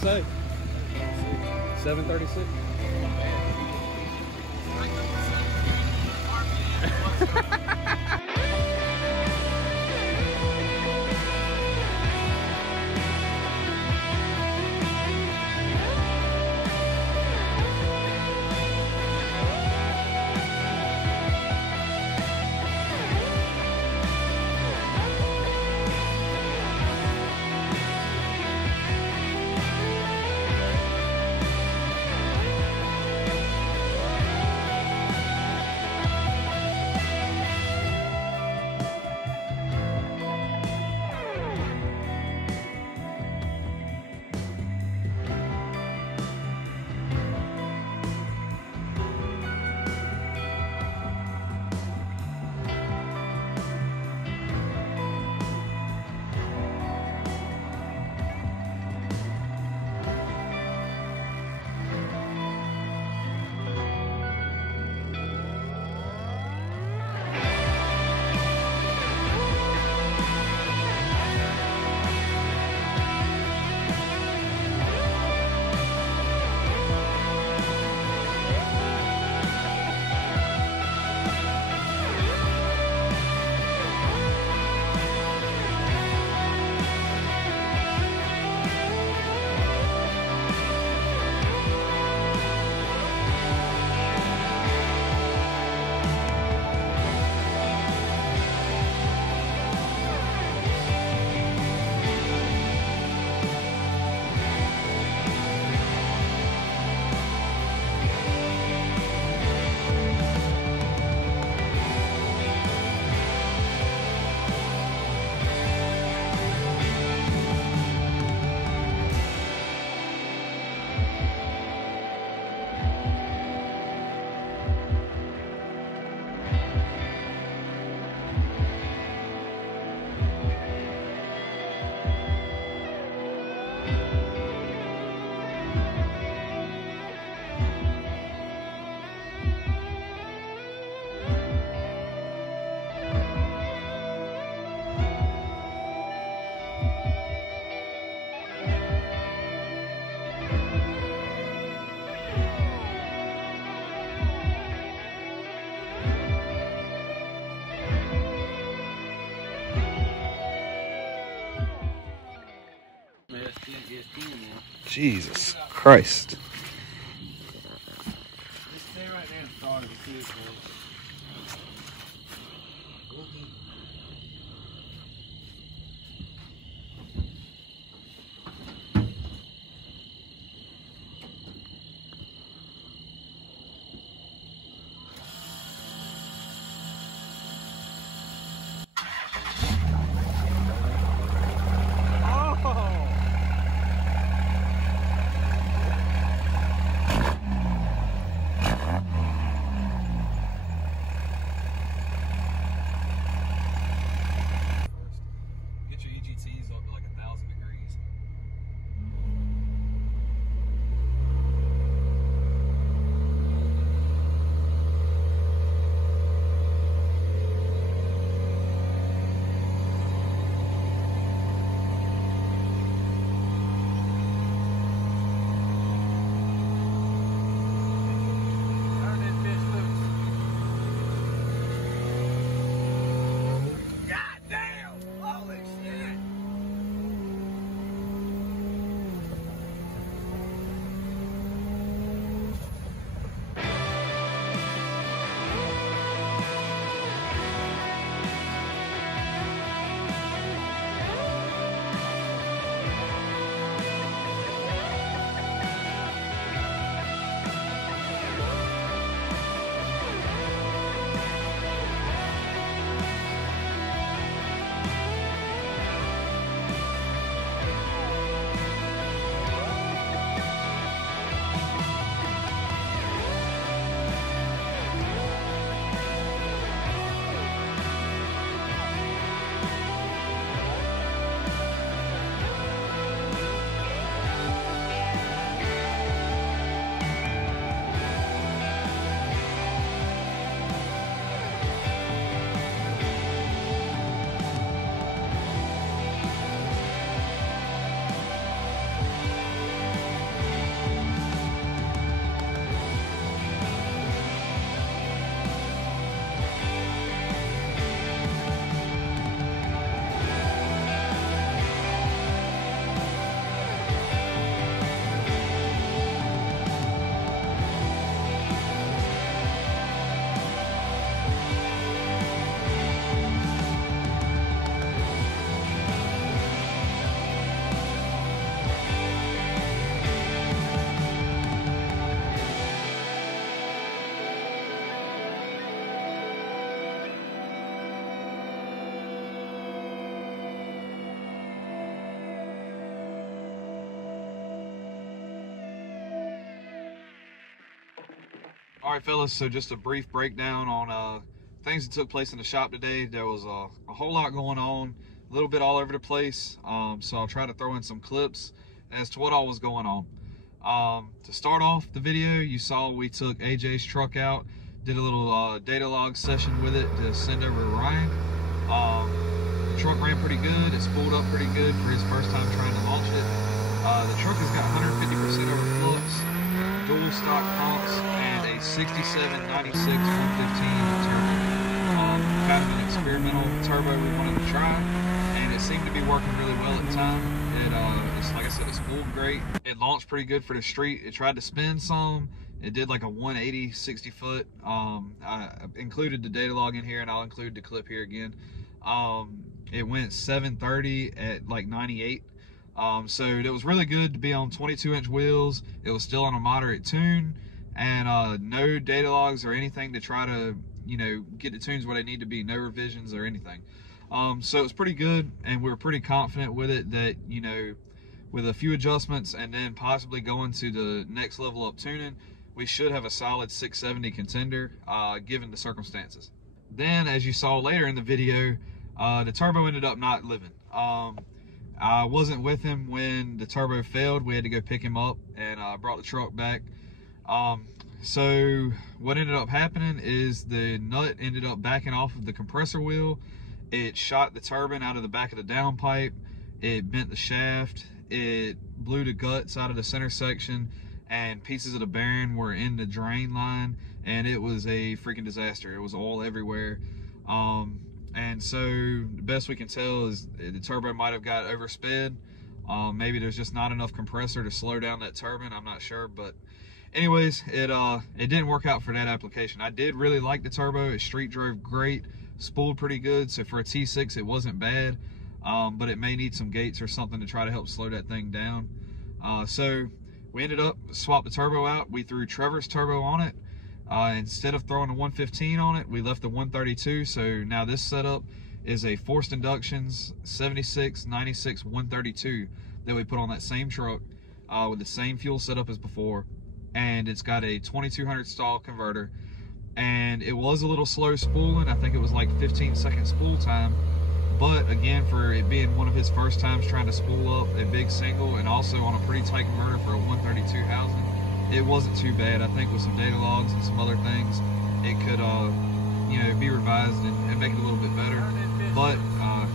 say? 736. Jesus Christ. All right, fellas, so just a brief breakdown on things that took place in the shop today. There was a whole lot going on, a little bit all over the place, so I'll try to throw in some clips as to what all was going on. To start off the video, you saw we took AJ's truck out, did a little data log session with it to send over to Ryan. The truck ran pretty good, it spooled up pretty good for his first time trying to launch it. The truck has got 150% over flux, dual stock pumps, and a 6796 115 turbo. Kind of an experimental turbo we wanted to try, and it seemed to be working really well at the time. It's like I said, it spooled great. It launched pretty good for the street. It tried to spin some. It did like a 180 60 foot. I included the data log in here, and I'll include the clip here again. It went 730 at like 98. So it was really good to be on 22-inch wheels. It was still on a moderate tune, and no data logs or anything to try to, you know, get the tunes where they need to be, no revisions or anything. So it was pretty good, and we were pretty confident with it that, you know, with a few adjustments and then possibly going to the next level up tuning, we should have a solid 670 contender, given the circumstances. Then, as you saw later in the video, the turbo ended up not living. I wasn't with him when the turbo failed. We had to go pick him up, and brought the truck back. So what ended up happening is the nut ended up backing off of the compressor wheel. It shot the turbine out of the back of the downpipe. It bent the shaft. It blew the guts out of the center section, and pieces of the bearing were in the drain line, and it was a freaking disaster. It was oil everywhere. And so the best we can tell is the turbo might have got oversped. Maybe there's just not enough compressor to slow down that turbine. I'm not sure, but anyways, it didn't work out for that application. I did really like the turbo. It street drove great, spooled pretty good. So for a T6, it wasn't bad, but it may need some gates or something to try to help slow that thing down. So we ended up swap the turbo out. We threw Trevor's turbo on it. Instead of throwing a 115 on it, we left the 132. So now this setup is a forced inductions 76, 96, 132 that we put on that same truck, with the same fuel setup as before. And it's got a 2200 stall converter, and it was a little slow spooling. I think it was like 15-second spool time, but again, for it being one of his first times trying to spool up a big single, and also on a pretty tight converter for a 132 housing, it wasn't too bad. I think with some data logs and some other things, it could you know, be revised and make it a little bit better, but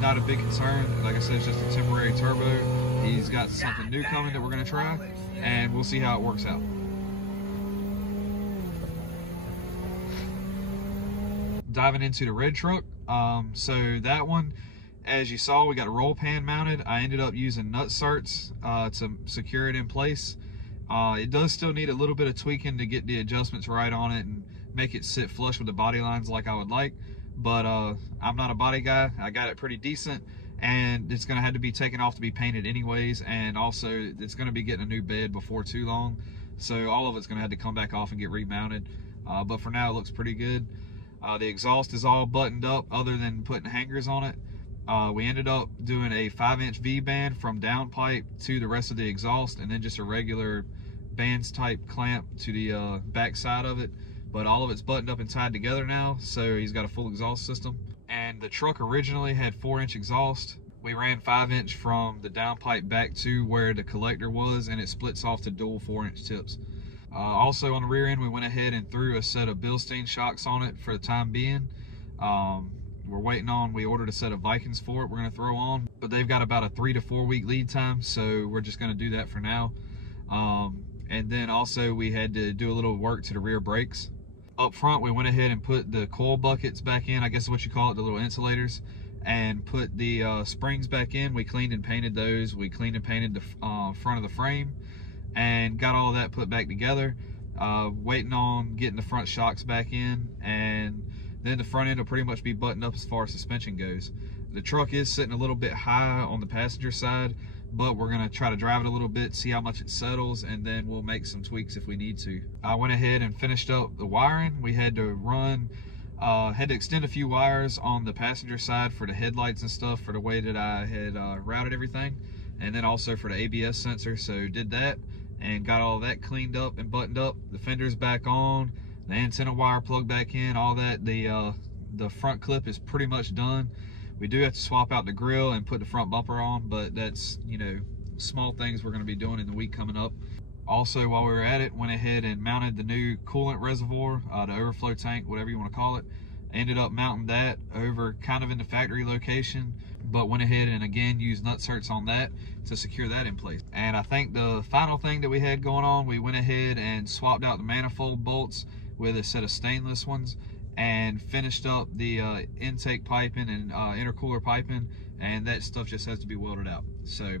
not a big concern. Like I said, it's just a temporary turbo. He's got something new coming that we're going to try, and we'll see how it works out. Diving into the red truck, so that one, as you saw, we got a roll pan mounted. I ended up using nut certs to secure it in place. It does still need a little bit of tweaking to get the adjustments right on it and make it sit flush with the body lines like I would like, but I'm not a body guy. I got it pretty decent, and it's gonna have to be taken off to be painted anyways, and also it's gonna be getting a new bed before too long, so all of it's gonna have to come back off and get remounted, but for now it looks pretty good. The exhaust is all buttoned up other than putting hangers on it. We ended up doing a 5-inch V-band from downpipe to the rest of the exhaust, and then just a regular bands type clamp to the back side of it. But all of it's buttoned up and tied together now, so he's got a full exhaust system. And the truck originally had 4-inch exhaust. We ran 5-inch from the downpipe back to where the collector was, and it splits off to dual 4-inch tips. Also on the rear end, we went ahead and threw a set of Bilstein shocks on it for the time being. We're waiting on, we ordered a set of Vikings for it we're going to throw on, but they've got about a 3 to 4 week lead time, so we're just going to do that for now. And then also we had to do a little work to the rear brakes. Up front, we went ahead and put the coil buckets back in, I guess is what you call it, the little insulators, and put the springs back in. We cleaned and painted those. We cleaned and painted the front of the frame and got all of that put back together. Waiting on getting the front shocks back in, and then the front end will pretty much be buttoned up as far as suspension goes. The truck is sitting a little bit high on the passenger side, but we're gonna try to drive it a little bit, see how much it settles, and then we'll make some tweaks if we need to. I went ahead and finished up the wiring. We had to run, had to extend a few wires on the passenger side for the headlights and stuff for the way that I had routed everything, and then also for the ABS sensor, so did that and got all that cleaned up and buttoned up. The fender's back on. the antenna wire plugged back in, all that. The front clip is pretty much done. We do have to swap out the grill and put the front bumper on, but that's, you know, small things we're going to be doing in the week coming up. Also, while we were at it, went ahead and mounted the new coolant reservoir, the overflow tank, whatever you want to call it. Ended up mounting that over kind of in the factory location, but went ahead and again used nutserts on that to secure that in place. And I think the final thing that we had going on, we went ahead and swapped out the manifold bolts with a set of stainless ones and finished up the intake piping and intercooler piping, and that stuff just has to be welded out. So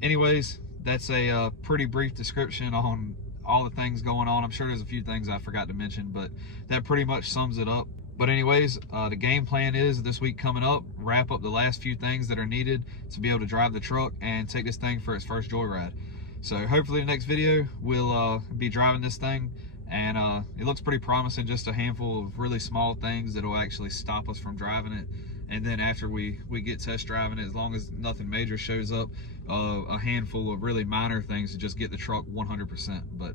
anyways, that's a pretty brief description on all the things going on. I'm sure there's a few things I forgot to mention, but that pretty much sums it up. But anyways, the game plan is this week coming up, wrap up the last few things that are needed to be able to drive the truck and take this thing for its first joyride. So hopefully the next video we'll be driving this thing, and it looks pretty promising. Just a handful of really small things that will actually stop us from driving it. And then after we get test driving it, as long as nothing major shows up, a handful of really minor things to just get the truck 100%. But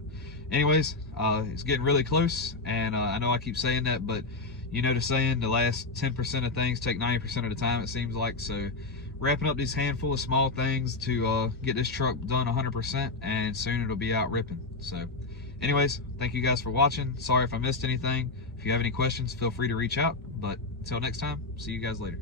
anyways, it's getting really close, and I know I keep saying that, but you know the saying, the last 10% of things take 90% of the time, it seems like. So wrapping up these handful of small things to get this truck done 100%, and soon it'll be out ripping. So anyways, thank you guys for watching. Sorry if I missed anything. If you have any questions, feel free to reach out. But until next time, see you guys later.